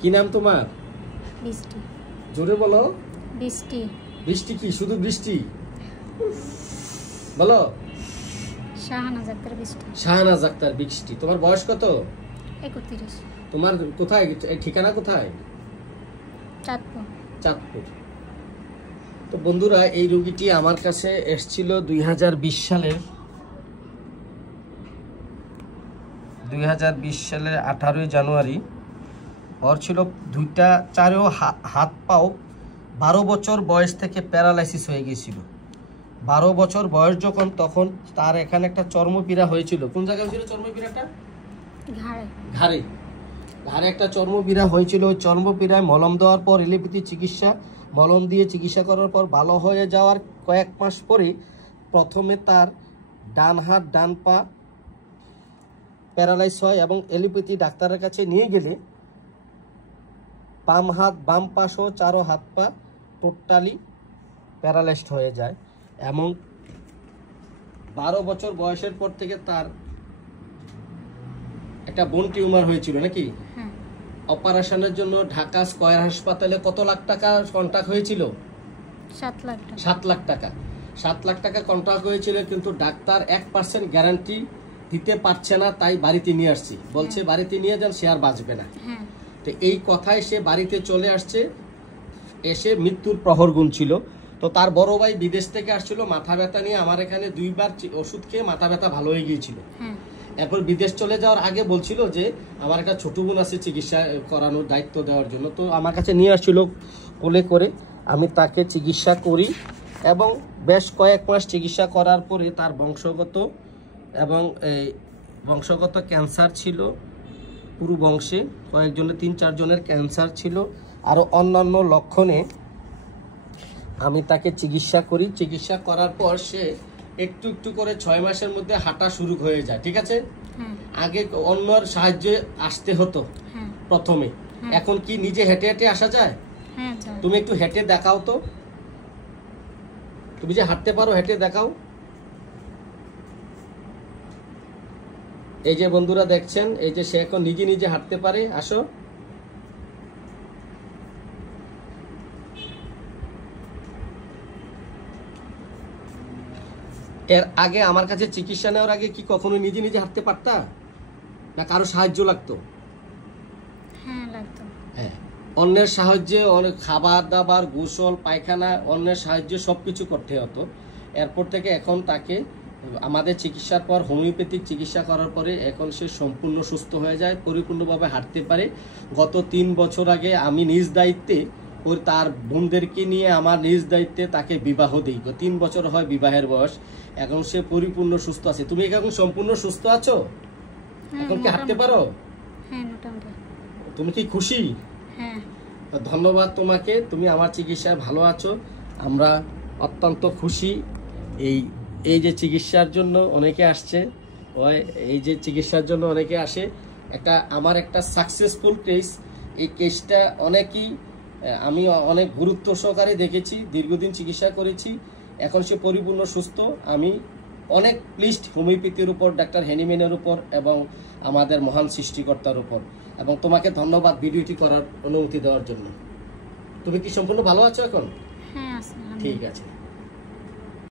কি নাম তোমার? বৃষ্টি। জোরে বলো। বৃষ্টি। বৃষ্টি কি শুধু বৃষ্টি? বলো। শাহানাজ আক্তার বৃষ্টি। শাহানাজ আক্তার বৃষ্টি। তোমার বয়স কত? 31। তোমার কোথায় ঠিকানা কোথায়? চাঁদপুর। চাঁদপুর। তো বন্ধুরা, এই রোগীটি আমার কাছে এসেছিল 2020 সালের 18ই জানুয়ারি। ওর ছিল দুইটা চারেও হাত পাও 12 বছর বয়স থেকে প্যারালাইসিস হয়ে গিয়েছিল। 12 বছর বয়স যখন, তখন তার এখানে একটা চর্মপীড়া হয়েছিল। কোন জায়গায় হয়েছিল চর্মপীড়াটা? ঘাড়ে। ঘাড়ে। ঘাড়ে একটা চর্মপীড়া হয়েছিল। ওই চর্মপীড়ায় মলম দেওয়ার পর, এলোপ্যাথি চিকিৎসা, মলম দিয়ে চিকিৎসা করার পর ভালো হয়ে যাওয়ার কয়েক মাস পরে প্রথমে তার ডান হাত ডান পা প্যারালাইজ হয় এবং এলোপ্যাথি ডাক্তারের কাছে নিয়ে গেলে বাম হাত বাম পা সহ 4 হাত পা টোটালি প্যারালাইজড হয়ে যায়। এবং 12 বছর বয়সের পর থেকে তার একটা বোন টিউমার হয়েছিল নাকি? অপারেশনের জন্য ঢাকা স্কয়ার হাসপাতালে কত লাখ টাকা কন্ট্রাক্ট হয়েছিল? 7 লাখ টাকা। 7 লাখ টাকা। 7 লাখ টাকা কন্ট্রাক্ট হয়েছিল, কিন্তু ডাক্তার 1% গ্যারান্টি দিতে পারছে না, তাই বাড়িতে নিয়ে আসছি। বলছে বাড়িতে নিয়ে যান, সে আর বাঁচবে না। তো এই কথায় সে বাড়িতে চলে আসছে, এসে মৃত্যুর প্রহর গুনছিল। তো তার বড় ভাই বিদেশ থেকে আসছিল মাথা ব্যথা নিয়ে, আমার এখানে 2 বার ওষুধ খেয়ে মাথা ব্যথা ভালো হয়ে গিয়েছিল। এরপর বিদেশ চলে যাওয়ার আগে বলছিল যে আমার একটা ছোট বোন আছে চিকিৎসা করানোর দায়িত্ব দেওয়ার জন্য। তো আমার কাছে নিয়ে আসছিল কোলে করে, আমি তাকে চিকিৎসা করি এবং বেশ কয়েক মাস চিকিৎসা করার পরে তার বংশগত ক্যান্সার ছিল পুরো বংশে। কয়েকজনের 3-4 জনের ক্যান্সার ছিল। আরও অন্যান্য লক্ষণে আমি তাকে চিকিৎসা করি। চিকিৎসা করার পর সে একটু একটু করে 6 মাসের মধ্যে হাঁটা শুরু হয়ে যায়। ঠিক আছে? আগে অন্যর সাহায্যে আসতে হতো প্রথমে, এখন কি নিজে হেঁটে হেঁটে আসা যায়? তুমি একটু হেঁটে দেখাও তো, তুমি যে হাঁটতে পারো হেঁটে দেখাও। এই যে বন্ধুরা দেখছেন, এই যে সে এখন নিজে নিজে হাঁটতে পারে। আসো। এর আগে আমার কাছে চিকিৎসা নেওয়ার আগে কি কখনো নিজে নিজে হাঁটতে পারতা, না কারো সাহায্য লাগতো? হ্যাঁ, লাগতো। হ্যাঁ, অন্যের সাহায্যে, অনেক খাবার দাবার, গোসল পায়খানা, অন্যের সাহায্যে সবকিছু করতে হতো। এরপর থেকে এখন তাকে আমাদের চিকিৎসার পর, হোমিওপ্যাথিক চিকিৎসা করার পরে এখন সে সম্পূর্ণ সুস্থ হয়ে যায়, পরিপূর্ণভাবে হাঁটতে পারে। গত 3 বছর আগে আমি নিজ দায়িত্বে ওর তার বোনদেরকে নিয়ে আমার নিজ দায়িত্বে তাকে বিবাহ দিই। 3 বছর হয় বিবাহের বয়স, এখন সে পরিপূর্ণ সুস্থ আছে। তুমি এখন সম্পূর্ণ সুস্থ আছো? এখন কি হাঁটতে পারো? হ্যাঁ, মোটামুটি। তুমি কি খুশি? হ্যাঁ। ধন্যবাদ তোমাকে, তুমি আমার চিকিৎসায় ভালো আছো। আমরা অত্যন্ত খুশি। এই যে চিকিৎসার জন্য অনেকে আসছে, এই যে চিকিৎসার জন্য অনেকে আসে। আমার একটা সাকসেসফুল কেস। এই কেসটা আমি অনেক গুরুত্ব সহকারে দেখেছি, দীর্ঘদিন চিকিৎসা করেছি। এখন সে পরিপূর্ণ সুস্থ। আমি অনেক প্লিজড হোমিওপ্যাথির উপর, ডাক্তার হ্যানিম্যানের উপর এবং আমাদের মহান সৃষ্টিকর্তার উপর। এবং তোমাকে ধন্যবাদ ভিডিওটি করার অনুমতি দেওয়ার জন্য। তুমি কি সম্পূর্ণ ভালো আছো এখন? হ্যাঁ, ঠিক আছে।